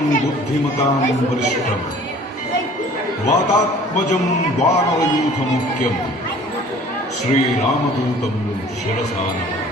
वरिष्ठं बुद्धिमतां वरिष्ठं वातात्मजं वानरयूथमुख्यं श्रीरामदूतं शिरसा नमामि।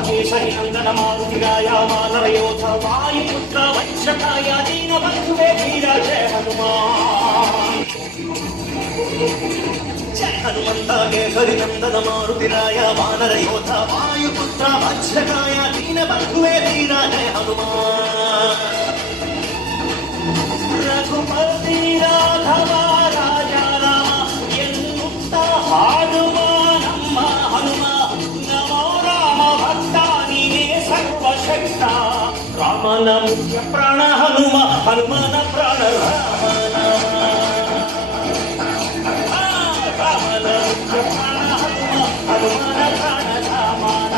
केसरी नंदन मारुतिराय वानरयोध वायुपुत्र वैश्रकाय दीनबन्धुवे वीर जय हनुमान। जय हनुमंत केसरी नंदन मारुतिराय वानरयोध वायुपुत्र वैश्रकाय दीनबन्धुवे वीर जय हनुमान। रघुपति राघव राजा राम ಎನ್ನುತ್ತ ಹಾಡುವ ನಮ್ಮ ಹನುಮ ರಾಮನ ಮುಖ್ಯ ಪ್ರಾಣ ಹನುಮ ಹನುಮನ ಪ್ರಾಣ ರಾಮನ ಮುಖ್ಯ ಪ್ರಾಣ ಹನುಮ ಹನುಮನ ಪ್ರಾಣ ರಾಮನ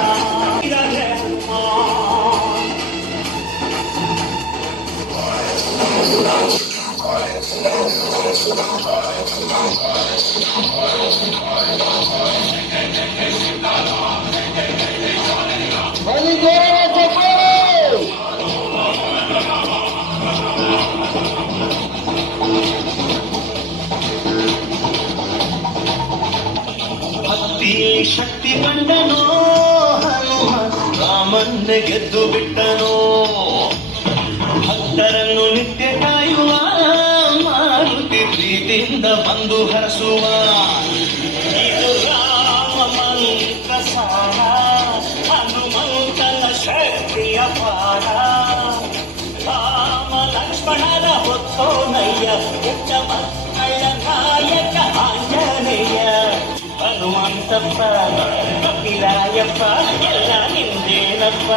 ಶಕ್ತಿ ಕಂಡನೋ ಹನುಮ ರಾಮನ್ನ ಗೆದ್ದು ಬಿಟ್ಟನೋ ಭಕ್ತರನ್ನು ನಿತ್ಯ ಕಾಯುವ ಮಾರುತಿ ಪ್ರೀತಿಯಿಂದ ಬಂದು ಹರಸುವ ಇದು ರಾಮ ಮಂತ್ರ ಸಾರ ಹನುಮಂತನ ಶಕ್ತಿಯ ಪಾರ ರಾಮ ಲಕ್ಷ್ಮಣರ ಹೊತ್ತೋನಯ್ಯ ಉಚ್ಚ ಮಕ್ಕಳ ನಾಯಕ ಆಂಜನೇಯ ಹನುಮಂತಪ್ಪ ಕಪಿರಾಯಪ್ಪ ಎಲ್ಲ ನಿಂದೇನಪ್ಪ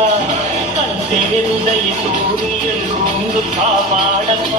ಕಂತೆರೆ ಹೃದಯ ತೋರಿ ಎಲ್ಲೊಂದು ಕಾಪಾಡಪ್ಪ.